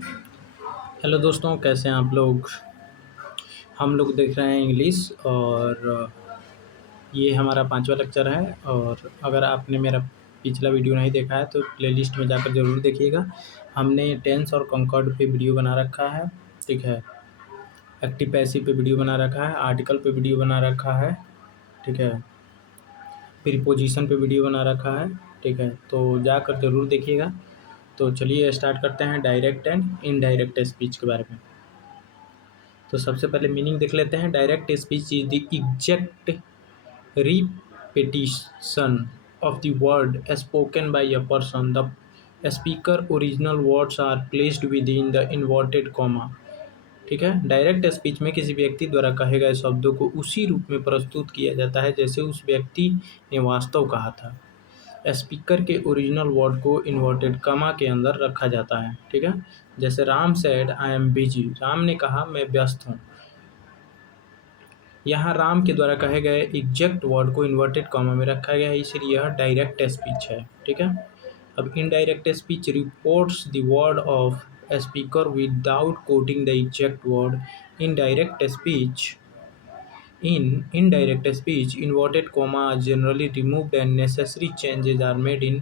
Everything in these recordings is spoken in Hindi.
हेलो दोस्तों, कैसे हैं आप लोग। हम लोग देख रहे हैं इंग्लिश और ये हमारा पांचवा लेक्चर है। और अगर आपने मेरा पिछला वीडियो नहीं देखा है तो प्लेलिस्ट में जाकर ज़रूर देखिएगा। हमने टेंस और कंकॉर्ड पे वीडियो बना रखा है, ठीक है। एक्टिव पैसिव पे वीडियो बना रखा है, आर्टिकल पे वीडियो बना रखा है, ठीक है। प्रीपोजिशन पे वीडियो बना रखा है, ठीक है। तो जाकर ज़रूर देखिएगा। तो चलिए स्टार्ट करते हैं डायरेक्ट एंड इनडायरेक्ट स्पीच के बारे में। तो सबसे पहले मीनिंग देख लेते हैं। Direct speech is the exact repetition of the word spoken by a person. The speaker original words are placed within the inverted comma. ठीक है। डायरेक्ट स्पीच में किसी व्यक्ति द्वारा कहे गए शब्दों को उसी रूप में प्रस्तुत किया जाता है जैसे उस व्यक्ति ने वास्तव कहा था। स्पीकर के ओरिजिनल वर्ड को इन्वर्टेड कमा के अंदर रखा जाता है, ठीक है। जैसे Ram said I am busy, Ram ने कहा मैं व्यस्त हूँ। यहाँ राम के द्वारा कहे गए एग्जैक्ट वर्ड को इन्वर्टेड कॉमा में रखा गया है, इसलिए यह डायरेक्ट स्पीच है, ठीक है। अब indirect speech reports the word of speaker without coating the exact word. Indirect speech In indirect speech, inverted comma are generally removed and necessary changes are made in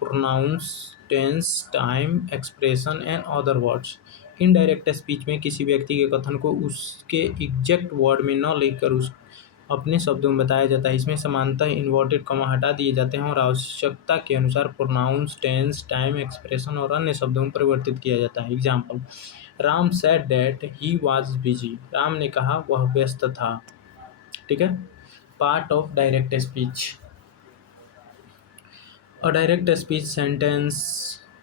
pronouns, tense, time, expression and other words. Indirect speech में किसी व्यक्ति के कथन को उसके एग्जैक्ट वर्ड में न लेकर उस अपने शब्दों में बताया जाता है। इसमें सामान्यतः इन्वर्टेड कॉमा हटा दिए जाते हैं और आवश्यकता के अनुसार प्रोनाउंस, टेंस, टाइम, एक्सप्रेशन और अन्य शब्दों में परिवर्तित किया जाता है। Example, Ram said that he was busy, Ram ने कहा वह व्यस्त था, ठीक है। Part of direct speech. A direct speech sentence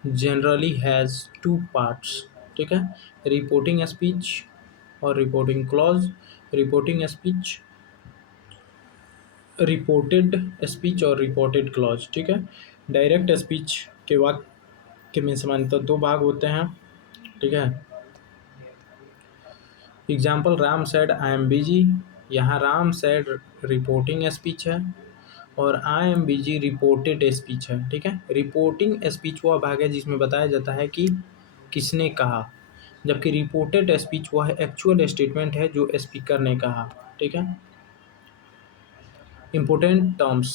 generally has two parts, ठीक है। रिपोर्टिंग स्पीच और reporting clause. Reporting speech, reported speech और रिपोर्टेड क्लॉज, ठीक है। डायरेक्ट स्पीच के वाक्य में सामान्यतः दो भाग होते हैं, ठीक है। Example, Ram said I am busy, यहाँ राम सेड रिपोर्टिंग स्पीच है और आई एम बिजी रिपोर्टेड स्पीच है, ठीक है। रिपोर्टिंग स्पीच वह भाग है जिसमें बताया जाता है कि किसने कहा, जबकि रिपोर्टेड स्पीच वह एक्चुअल स्टेटमेंट है जो स्पीकर ने कहा, ठीक है। Important terms.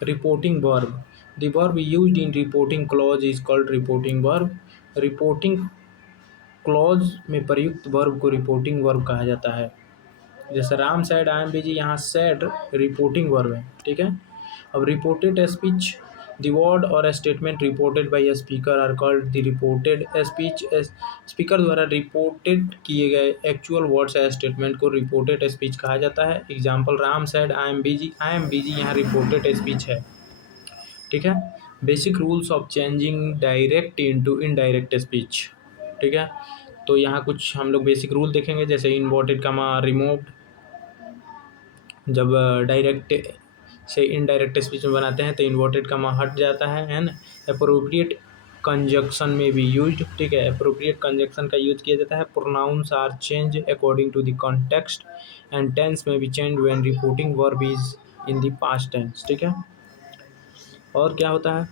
Reporting verb. The verb used in reporting clause is called reporting verb. Reporting clause में प्रयुक्त वर्ब को रिपोर्टिंग वर्ब कहा जाता है। जैसे Ram said I am busy, यहाँ सैड रिपोर्टिंग वर्ब है, ठीक है। अब रिपोर्टेड स्पीच, द वर्ड और statement reported by speaker are called the reported speech. Speaker द्वारा रिपोर्टेड किए गए एक्चुअल वर्ड्स या स्टेटमेंट को रिपोर्टेड स्पीच कहा जाता है। Example, Ram said I am busy, I am busy यहाँ रिपोर्टेड स्पीच है, ठीक है। Basic rules of changing direct into indirect speech, ठीक है। तो यहाँ कुछ हम लोग बेसिक रूल देखेंगे, जैसे इन्वर्टेड कॉमा रिमूव्ड, जब डायरेक्ट से इनडायरेक्ट स्पीच में बनाते हैं तो इन्वर्टेड कॉमा हट जाता है एंड अप्रोप्रिएट कंजक्शन में भी यूज्ड, ठीक है। अप्रोप्रिएट कंजक्शन का यूज किया जाता है। Pronouns are change according to the context and tense में भी change when reporting verb is in the past tense, ठीक है। और क्या होता है,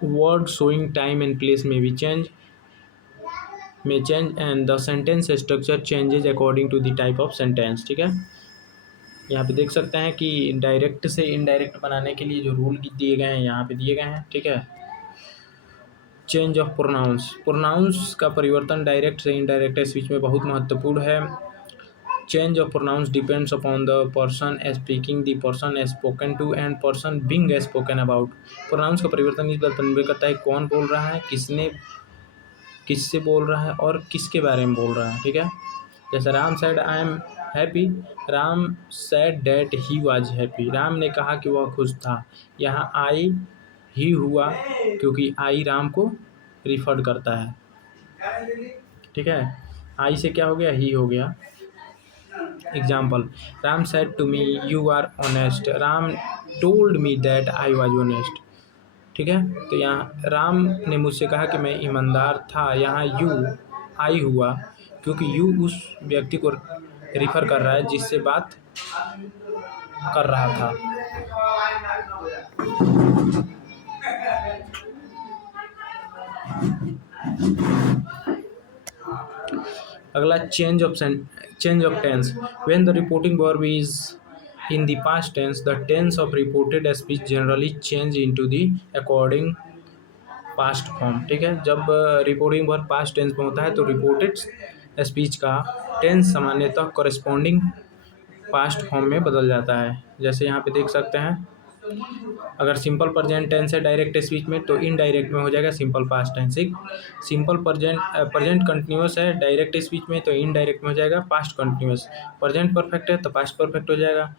word showing time and place में भी change and the sentence structure changes according to the type of sentence, ठीक है। यहाँ पे देख सकते हैं कि डायरेक्ट से इनडायरेक्ट बनाने के लिए जो रूल दिए गए हैं यहाँ पे दिए गए हैं, ठीक है। चेंज ऑफ प्रोनाउंस, प्रोनाउंस का परिवर्तन डायरेक्ट से इनडायरेक्ट स्पीच में बहुत महत्वपूर्ण है। Change of pronouns depends upon the person speaking, the person spoken to and person being spoken about. Pronouns का परिवर्तन इस बात पर निर्भर करता है कौन बोल रहा है, किससे बोल रहा है और किसके बारे में बोल रहा है, ठीक है। जैसे Ram said I am happy, Ram said that he was happy, Ram ने कहा कि वह खुश था। यहाँ आई ही हुआ क्योंकि आई राम को रिफर करता है, ठीक है। आई से क्या हो गया, ही हो गया। Example, Ram said to me you are honest, Ram told me that I was honest, ठीक है। तो यहाँ राम ने मुझसे कहा कि मैं ईमानदार था, यहाँ यू आई हुआ क्योंकि यू उस व्यक्ति को रिफ़र कर रहा है जिससे बात कर रहा था। अगला change of tense. When the reporting verb is in the past tense the tense of reported speech generally change into the according past form. ठीक है, जब रिपोर्टिंग वर्ब पास्ट टेंस में होता है तो रिपोर्टेड स्पीच का टेंस सामान्यतः कॉरेस्पॉन्डिंग पास्ट फॉर्म में बदल जाता है। जैसे यहाँ पे देख सकते हैं, अगर सिंपल प्रेजेंट टेंस है डायरेक्ट स्पीच में तो इनडायरेक्ट में हो जाएगा simple past tense. Simple present continuous है डायरेक्ट स्पीच में तो इनडायरेक्ट में हो जाएगा पास्ट कंटिन्यूस। प्रेजेंट परफेक्ट है तो पास्ट परफेक्ट हो जाएगा।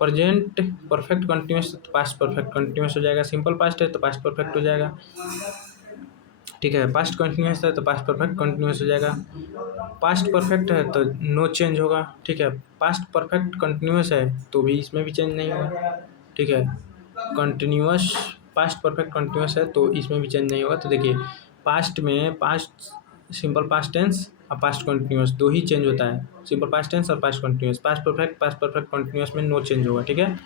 प्रेजेंट परफेक्ट कंटिन्यूस तो पास्ट परफेक्ट कंटिन्यूस हो जाएगा। सिंपल पास्ट है तो पास्ट परफेक्ट हो जाएगा। ठीक है, पास्ट कंटिन्यूस है तो पास्ट परफेक्ट कंटिन्यूस हो जाएगा। पास्ट परफेक्ट है तो नो चेंज होगा। ठीक है, पास्ट परफेक्ट कंटिन्यूस है तो भी इसमें भी चेंज नहीं होगा। ठीक है, कंटिन्यूस पास्ट परफेक्ट कंटिन्यूस है तो इसमें भी चेंज नहीं होगा। तो देखिए, पास्ट में पास्ट सिंपल पास्ट टेंस और पास्ट कंटिन्यूस दो ही चेंज होता है, सिंपल पास्ट टेंस और past continuous. Past perfect continuous में नो चेंज होगा। ठीक है,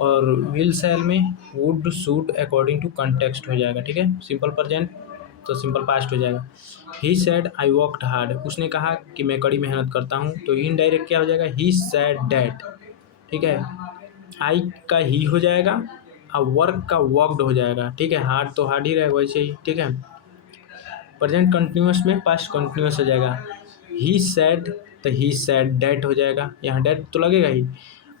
और विल सेल में would should according to context हो जाएगा। ठीक है, सिंपल प्रेजेंट तो सिंपल पास्ट हो जाएगा। He said I worked hard, उसने कहा कि मैं कड़ी मेहनत करता हूँ तो इनडायरेक्ट क्या हो जाएगा, ही सेड दैट। ठीक है, आई का ही हो जाएगा और वर्क का वर्कड हो जाएगा। ठीक है, हार्ड तो हार्ड ही रहेगा वैसे ही। ठीक है, प्रेजेंट कंटिन्यूस में पास्ट कंटिन्यूस हो जाएगा। ही सेड तो ही सेड डैट हो जाएगा, यहाँ डैट तो लगेगा ही।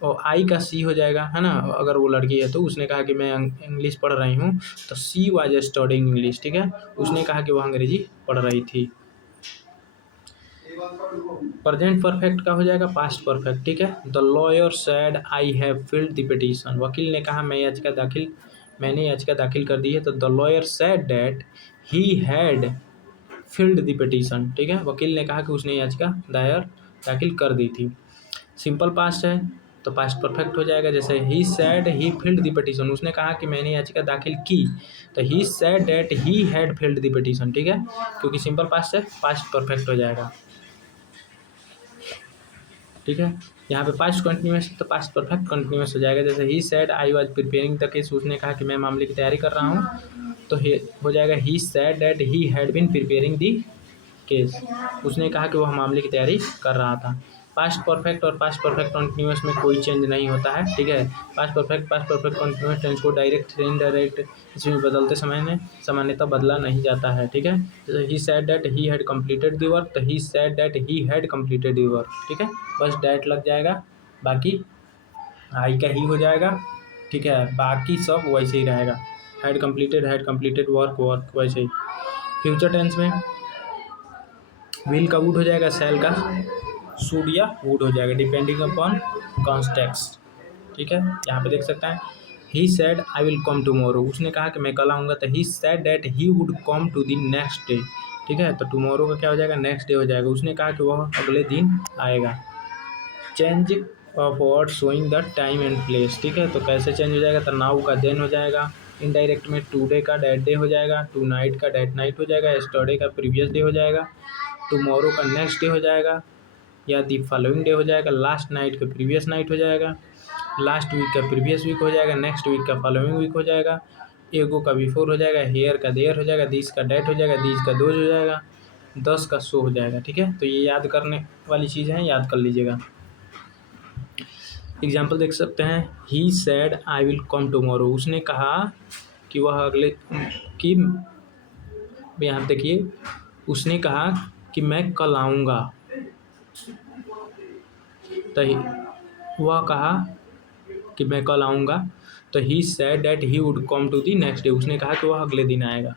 और आई का सी हो जाएगा, है ना, अगर वो लड़की है तो उसने कहा कि मैं इंग्लिश पढ़ रही हूँ तो सी वाज स्टडिंग इंग्लिश। ठीक है, उसने कहा कि वो अंग्रेजी पढ़ रही थी। प्रेजेंट परफेक्ट का हो जाएगा पास्ट परफेक्ट। ठीक है, the lawyer said I have filled the petition, वकील ने कहा मैंने याचिका दाखिल कर दी है। तो the lawyer said that he had filed the petition. ठीक है, वकील ने कहा कि उसने याचिका दाखिल कर दी थी। सिंपल पास्ट है तो पास्ट परफेक्ट हो जाएगा। जैसे he said he filed the petition, उसने कहा कि मैंने याचिका दाखिल की तो he said that he had filed the petition. ठीक है, क्योंकि सिंपल पास्ट है पास्ट परफेक्ट हो जाएगा। ठीक है, यहाँ पे पास्ट कंटिन्यूस तो पास्ट परफेक्ट कंटिन्यूस हो जाएगा। जैसे he said I was preparing the case, उसने कहा कि मैं मामले की तैयारी कर रहा हूँ तो हो जाएगा he said that he had been preparing the case, उसने कहा कि वह मामले की तैयारी कर रहा था। पास्ट परफेक्ट और पास्ट परफेक्ट कंटिन्यूस में कोई चेंज नहीं होता है। ठीक है, पास्ट परफेक्ट कंटिन्यूस टेंस को डायरेक्ट से इनडायरेक्ट इसमें बदलते समय में सामान्यतः बदला नहीं जाता है। ठीक है, जैसे he said that he had completed the work तो he said that he had completed the work. ठीक है, बस डैट लग जाएगा, बाकी आई का ही हो जाएगा। ठीक है, बाकी सब वैसे ही रहेगा, हैड कंप्लीटेड वर्क वैसे ही। फ्यूचर टेंस में विल का वुड हो जाएगा, सेल का शुड या वुड हो जाएगा डिपेंडिंग अपॉन कॉन्टेक्स्ट। ठीक है, यहाँ पे देख सकते हैं he said I will come tomorrow, उसने कहा कि मैं कल आऊँगा तो he said that he would come to the next day. ठीक है, तो टुमारो का क्या हो जाएगा, नेक्स्ट डे हो जाएगा, उसने कहा कि वह अगले दिन आएगा। Change of word showing the time and place. ठीक है, तो कैसे चेंज हो जाएगा, तो नाउ का देन हो जाएगा, इनडायरेक्ट में टुडे का दैट डे हो जाएगा, टू नाइट का दैट नाइट हो जाएगा, यस्टरडे का प्रीवियस डे हो जाएगा, टुमारो का नेक्स्ट डे हो जाएगा या दी फॉलोइंग डे हो जाएगा, लास्ट नाइट का प्रीवियस नाइट हो जाएगा, लास्ट वीक का प्रीवियस वीक हो जाएगा, नेक्स्ट वीक का फॉलोइंग वीक हो जाएगा, एगो का बिफोर हो जाएगा, हेयर का देयर हो जाएगा, दिस का डेट हो जाएगा, दीज का दोज हो जाएगा, 10 का सो हो जाएगा। ठीक है, तो ये याद करने वाली चीज़ है, याद कर लीजिएगा। एग्जाम्पल देख सकते हैं, he said I will come tomorrow, उसने कहा कि वह अगले कि यहाँ देखिए, उसने कहा कि मैं कल आऊँगा, तो वह कहा कि मैं कल आऊँगा तो he said that he would come to the next day, उसने कहा कि वह अगले दिन आएगा।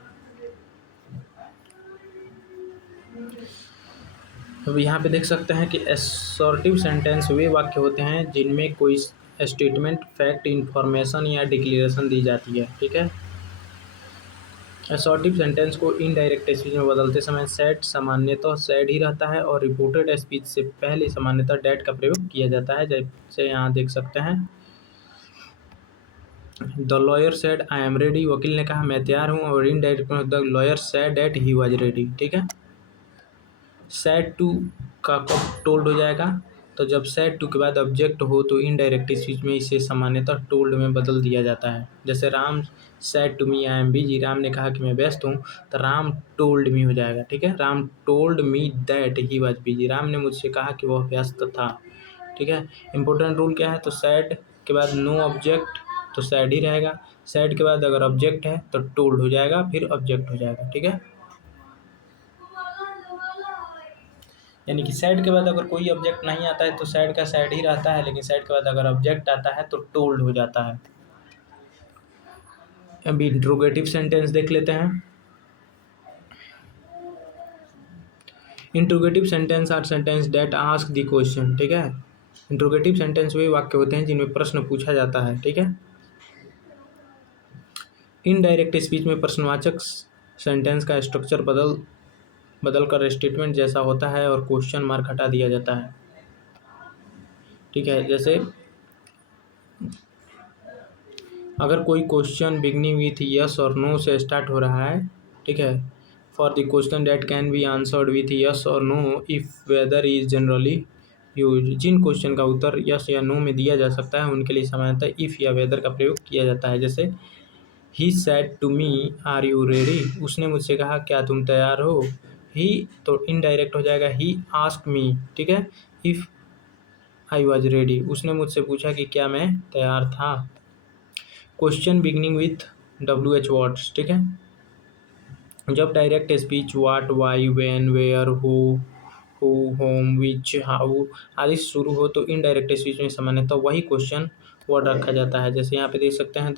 अब यहाँ पे देख सकते हैं कि असर्टिव सेंटेंस वे वाक्य होते हैं जिनमें कोई स्टेटमेंट, फैक्ट, इंफॉर्मेशन या डिक्लेरेशन दी जाती है। ठीक है, असर्टिव सेंटेंस को इनडायरेक्ट स्पीच में बदलते समय सेड सामान्यतः सेड ही रहता है और रिपोर्टेड स्पीच से पहले सामान्यतः डैट का प्रयोग किया जाता है। जैसे यहाँ देख सकते हैं, the lawyer said I am ready, वकील ने कहा मैं तैयार हूँ, और इनडायरेक्ट में the lawyer said that he was ready. ठीक है, सेड टू का कब टोल्ड हो जाएगा, तो जब सेड टू के बाद ऑब्जेक्ट हो तो इनडायरेक्ट स्पीच में इसे सामान्यतः टोल्ड में बदल दिया जाता है। जैसे Ram said to me I am busy, Ram ने कहा कि मैं व्यस्त हूँ, तो राम टोल्ड मी हो जाएगा। ठीक है, Ram told me that he was busy, Ram ने मुझसे कहा कि वह व्यस्त था। ठीक है, इंपॉर्टेंट रूल क्या है, तो सेड के बाद नो ऑब्जेक्ट तो सेड ही रहेगा, सेड के बाद अगर ऑब्जेक्ट है तो टोल्ड हो जाएगा, फिर ऑब्जेक्ट हो जाएगा। ठीक है, यानी कि सेड के बाद अगर कोई ऑब्जेक्ट नहीं आता है तो सेड का सेड ही रहता है, लेकिन सेड के बाद अगर ऑब्जेक्ट आता है तो टोल्ड हो जाता है। अभी इंट्रोगेटिव सेंटेंस देख लेते हैं। Interrogative sentence are sentence that ask the question. ठीक है, इंट्रोगेटिव सेंटेंस वे वाक्य होते हैं जिनमें प्रश्न पूछा जाता है। ठीक है, इनडायरेक्ट स्पीच में प्रश्नवाचक सेंटेंस का स्ट्रक्चर बदल कर स्टेटमेंट जैसा होता है और क्वेश्चन मार्क हटा दिया जाता है। ठीक है, जैसे अगर कोई क्वेश्चन बिगनिंग विथ यस और नो से स्टार्ट हो रहा है, ठीक है, for the question that can be answered with yes और no if whether is generally use, जिन क्वेश्चन का उत्तर यस या नो में दिया जा सकता है उनके लिए सामान्यतः इफ या वेदर का प्रयोग किया जाता है। जैसे he said to me are you ready, उसने मुझसे कहा क्या तुम तैयार हो। ही तो इनडायरेक्ट हो जाएगा, ही आस्क मी। ठीक है, इफ आई वॉज रेडी, उसने मुझसे पूछा कि क्या मैं तैयार था। Question beginning with WH words. ठीक है, जब direct speech what why when where who whom which how आदि से शुरू हो तो इनडायरेक्ट स्पीच में सामान्यतः वही क्वेश्चन वर्ड रखा जाता है। जैसे यहाँ पे देख सकते हैं,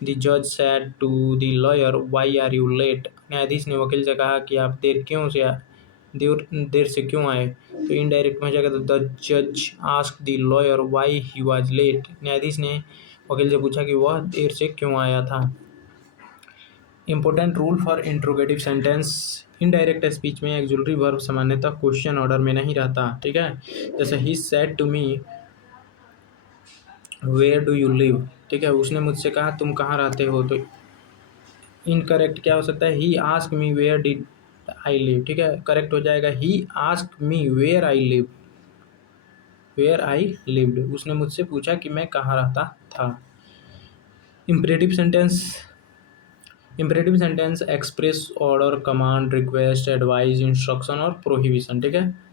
द जज said to the lawyer why are you late, न्यायाधीश ने वकील से कहा कि आप देर से क्यों आए। तो इनडायरेक्ट में हो जाएगा, तो द जज ask the lawyer why he was late, न्यायाधीश ने वकील से पूछा कि वह देर से क्यों आया था। Important rule for interrogative sentence, indirect speech में एक्जुलरी वर्ब सामान्यतः क्वेश्चन ऑर्डर में नहीं रहता। ठीक है, जैसे he said to me where do you live, ठीक है, उसने मुझसे कहा तुम कहाँ रहते हो। तो इनकरेक्ट क्या हो सकता है, he ask me where did I live. ठीक है, करेक्ट हो जाएगा, he ask me where I live, where I lived, उसने मुझसे पूछा कि मैं कहाँ रहता था। Imperative sentence, imperative sentence express order command request advice instruction और प्रोहिबिशन। ठीक है,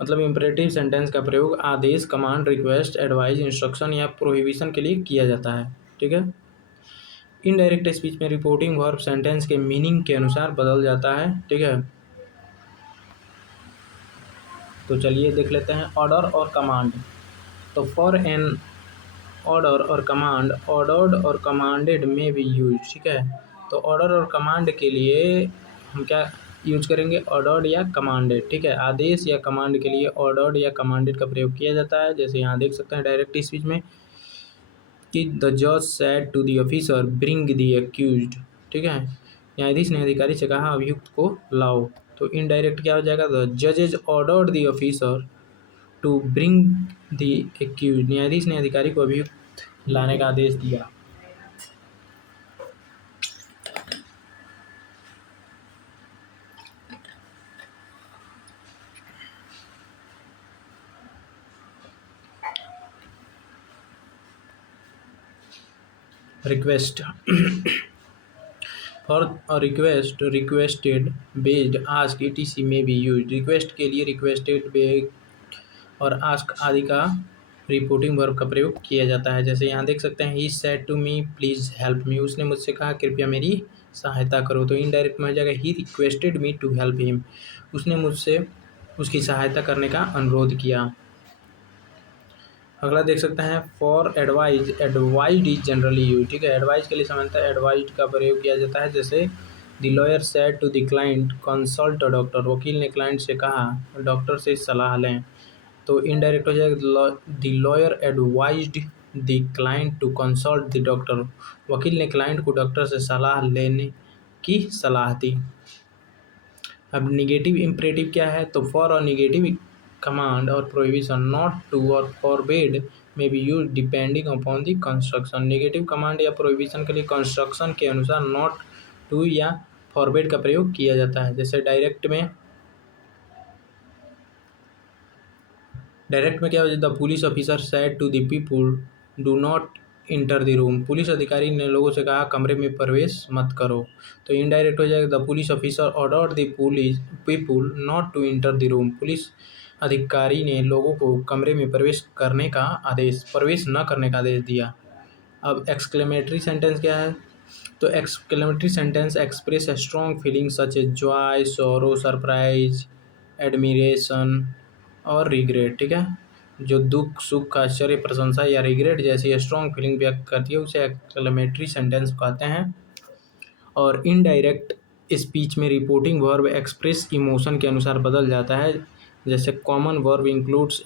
मतलब इम्परेटिव सेंटेंस का प्रयोग आदेश, कमांड, रिक्वेस्ट, एडवाइस, इंस्ट्रक्शन या प्रोहिबिशन के लिए किया जाता है। ठीक है, इनडायरेक्ट स्पीच में रिपोर्टिंग वर्ब सेंटेंस के मीनिंग के अनुसार बदल जाता है। ठीक है, तो चलिए देख लेते हैं ऑर्डर और कमांड। तो फॉर एन ऑर्डर और कमांड, ऑर्डर्ड और कमांडेड में भी यूज। ठीक है, तो ऑर्डर और कमांड के लिए हम क्या यूज करेंगे, ऑर्डर्ड या कमांडेड। ठीक है, आदेश या कमांड के लिए ऑर्डर्ड या कमांडेड का प्रयोग किया जाता है। जैसे यहाँ देख सकते हैं डायरेक्ट स्पीच में कि द जज said to the officer bring the accused. ठीक है, न्यायाधीश ने अधिकारी से कहा अभियुक्त को लाओ। तो इनडायरेक्ट क्या हो जाएगा, द जजेज ordered the officer to bring the accuse, न्यायाधीश ने अधिकारी को अभियुक्त लाने का आदेश दिया। Request, for request, requested, based, ask, ETC में भी यूज। रिक्वेस्ट के लिए रिक्वेस्टेड, बेग और आस्क आदि का रिपोर्टिंग वर्ब का प्रयोग किया जाता है। जैसे यहाँ देख सकते हैं, he said to me please help me, उसने मुझसे कहा कृपया मेरी सहायता करो। तो इनडायरेक्ट में हो जाएगा, he requested me to help him, उसने मुझसे उसकी सहायता करने का अनुरोध किया। अगला देख सकते हैं, for advise, advice is generally use. ठीक है, एडवाइज के लिए सामान्यतः एडवाइज का प्रयोग किया जाता है। जैसे the lawyer said to the client consult a doctor, वकील ने क्लाइंट से कहा डॉक्टर से सलाह लें। तो इनडायरेक्ट हो जाएगा, the lawyer advised the client to consult the doctor, वकील ने क्लाइंट को डॉक्टर से सलाह लेने की सलाह दी। अब निगेटिव इम्परेटिव क्या है, तो फॉर और निगेटिव कमांड और प्रोहिबिशन, नॉट टू और फॉरबिड में भी use depending upon the construction. Negative command या प्रोहिबिशन के लिए कंस्ट्रक्शन के अनुसार नॉट टू या फॉरबिड का प्रयोग किया जाता है। जैसे डायरेक्ट में डायरेक्ट में क्या हो, the police officer said to the people do not enter the room, police अधिकारी ने लोगों से कहा कमरे में प्रवेश मत करो। तो इनडायरेक्ट हो जाएगा, the police officer order the police people not to enter the room, police अधिकारी ने लोगों को कमरे में प्रवेश न करने का आदेश दिया। अब एक्सक्लेमेटरी सेंटेंस क्या है, तो exclamatory sentence express a strong feeling such a joy, सोरो, सरप्राइज, एडमिरेशन और रिग्रेट। ठीक है, जो दुख, सुख, आश्चर्य, प्रशंसा या रिग्रेट जैसी स्ट्रॉन्ग फीलिंग व्यक्त करती है उसे एक्सक्लेमेटरी सेंटेंस कहते हैं। और इनडायरेक्ट स्पीच में रिपोर्टिंग वर्ब एक्सप्रेस इमोशन के अनुसार बदल जाता है। जैसे common verb includes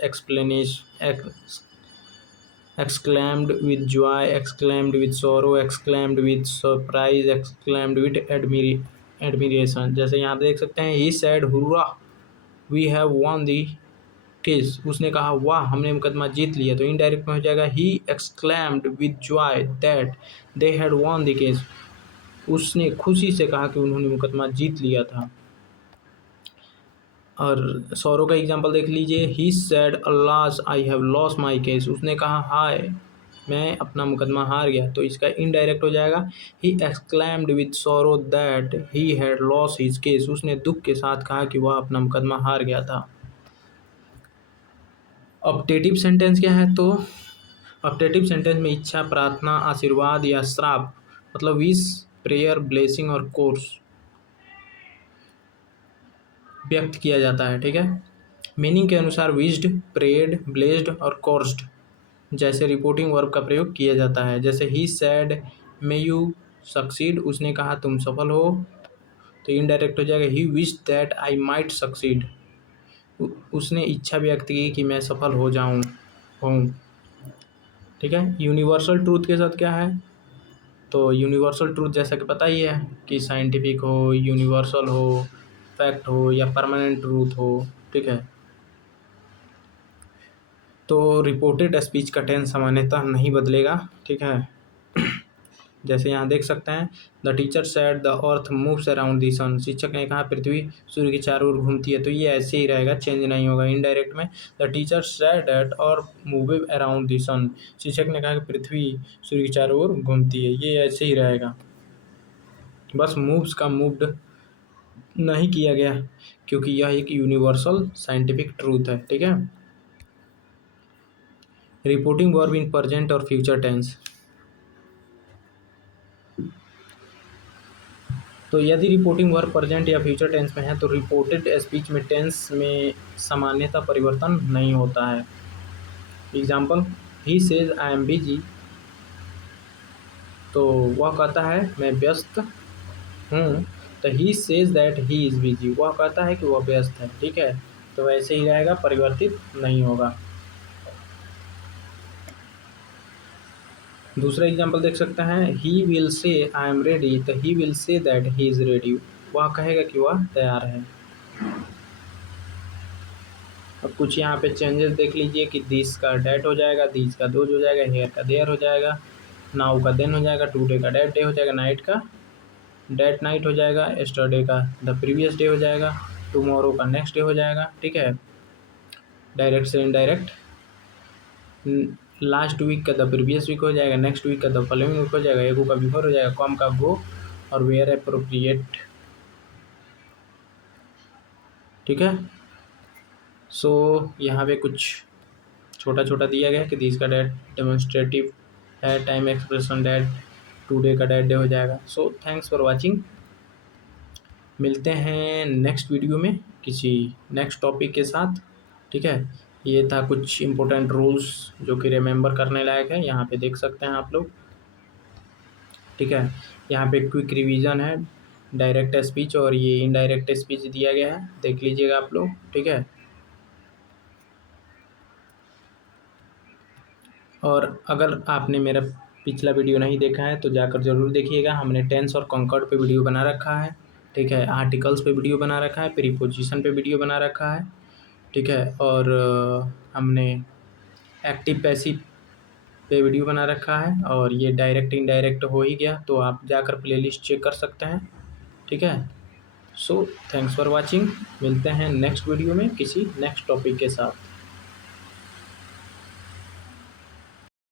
exclaimed with joy, exclaimed with sorrow, exclaimed with surprise, exclaimed with admiration। जैसे यहाँ देख सकते हैं, he said hurrah we have won the case, उसने कहा वाह हमने मुकदमा जीत लिया। तो इनडायरेक्ट में हो जाएगा he exclaimed with joy that they had won the case, उसने खुशी से कहा कि उन्होंने मुकदमा जीत लिया था। और सौरव का एग्जांपल देख लीजिए, he said Allah I have lost my case, उसने कहा हाय मैं अपना मुकदमा हार गया। तो इसका इनडायरेक्ट हो जाएगा, he exclaimed with sorrow that he had lost his case, उसने दुख के साथ कहा कि वह अपना मुकदमा हार गया था। ऑप्टेटिव सेंटेंस क्या है, तो ऑप्टेटिव सेंटेंस में इच्छा, प्रार्थना, आशीर्वाद या श्राप, मतलब विश, प्रेयर, ब्लेसिंग और कोर्स व्यक्त किया जाता है। ठीक है, मीनिंग के अनुसार विश्ड, प्रेड, ब्लेस्ड और कोर्स्ड जैसे रिपोर्टिंग वर्ब का प्रयोग किया जाता है। जैसे he said may you succeed, उसने कहा तुम सफल हो। तो इनडायरेक्ट हो जाएगा, he wish that I might succeed, उसने इच्छा व्यक्त की कि मैं सफल हो जाऊँ हूँ। ठीक है, यूनिवर्सल ट्रूथ के साथ क्या है, तो यूनिवर्सल ट्रूथ जैसा कि पता ही है कि साइंटिफिक हो, यूनिवर्सल हो, फैक्ट हो या परमानेंट ट्रूथ हो। ठीक है, तो रिपोर्टेड स्पीच का टेंस सामान्यतः नहीं बदलेगा। ठीक है, जैसे यहाँ देख सकते हैं, the teacher said the earth moves around the sun, शिक्षक ने कहा पृथ्वी सूर्य के चारों ओर घूमती है। तो ये ऐसे ही रहेगा, चेंज नहीं होगा। इनडायरेक्ट में the teacher said that earth move around the sun, शिक्षक ने कहा कि पृथ्वी सूर्य के चारों ओर घूमती है, ये ऐसे ही रहेगा। बस मूव्स का मूव्ड नहीं किया गया क्योंकि यह एक यूनिवर्सल साइंटिफिक ट्रूथ है। ठीक है, रिपोर्टिंग वर्ब इन प्रेजेंट और फ्यूचर टेंस, तो यदि रिपोर्टिंग वर्ब प्रेजेंट या फ्यूचर टेंस में है तो रिपोर्टेड स्पीच में टेंस में सामान्यतः परिवर्तन नहीं होता है। Example, he says I am busy, तो वह कहता है मैं व्यस्त हूँ। तो he says that he is busy, वह कहता है कि वह व्यस्त है। ठीक है, तो वैसे ही रहेगा, परिवर्तित नहीं होगा। दूसरा एग्जाम्पल देख सकते हैं, he will say I am ready, तो he will say that he is ready, वह कहेगा कि वह तैयार है। अब कुछ यहाँ पे चेंजेस देख लीजिए कि दिस का डैट हो जाएगा, दीज का दोज हो जाएगा, हेयर का देयर हो जाएगा, नाउ का देन हो जाएगा, टुडे का डैट डे हो जाएगा, नाइट का डैट नाइट हो जाएगा, एस्टरडे का द प्रीवियस डे हो जाएगा, टुमारो का नेक्स्ट डे हो जाएगा। ठीक है, डायरेक्ट से इनडायरेक्ट, लास्ट वीक का द प्रीवियस वीक हो जाएगा, नेक्स्ट वीक का द फॉलोइंग वीक हो जाएगा, एगो का बिफोर हो जाएगा, कम का गो और वेयर एप्रोप्रिएट। ठीक है, सो यहाँ पे कुछ छोटा छोटा दिया गया है कि दिस का डैट डेमोन्स्ट्रेटिव है, टाइम एक्सप्रेशन डैट, टुडे का डैट डे हो जाएगा। सो थैंक्स फॉर वाचिंग, मिलते हैं नेक्स्ट वीडियो में किसी नेक्स्ट टॉपिक के साथ। ठीक है, ये था कुछ इम्पोर्टेंट रूल्स जो कि रिमेंबर करने लायक है, यहाँ पे देख सकते हैं आप लोग। ठीक है, यहाँ पे क्विक रिवीजन है, डायरेक्ट स्पीच और ये इनडायरेक्ट स्पीच दिया गया है, देख लीजिएगा आप लोग। ठीक है, और अगर आपने मेरा पिछला वीडियो नहीं देखा है तो जाकर ज़रूर देखिएगा, हमने टेंस और कॉन्कॉर्ड पे वीडियो बना रखा है। ठीक है, आर्टिकल्स पे वीडियो बना रखा है, प्रीपोजिशन पे वीडियो बना रखा है। ठीक है, और हमने एक्टिव पैसिव पे वीडियो बना रखा है, और ये डायरेक्ट इनडायरेक्ट हो ही गया, तो आप जाकर प्लेलिस्ट चेक कर सकते हैं। ठीक है, सो थैंक्स फॉर वाचिंग, मिलते हैं नेक्स्ट वीडियो में किसी नेक्स्ट टॉपिक के साथ।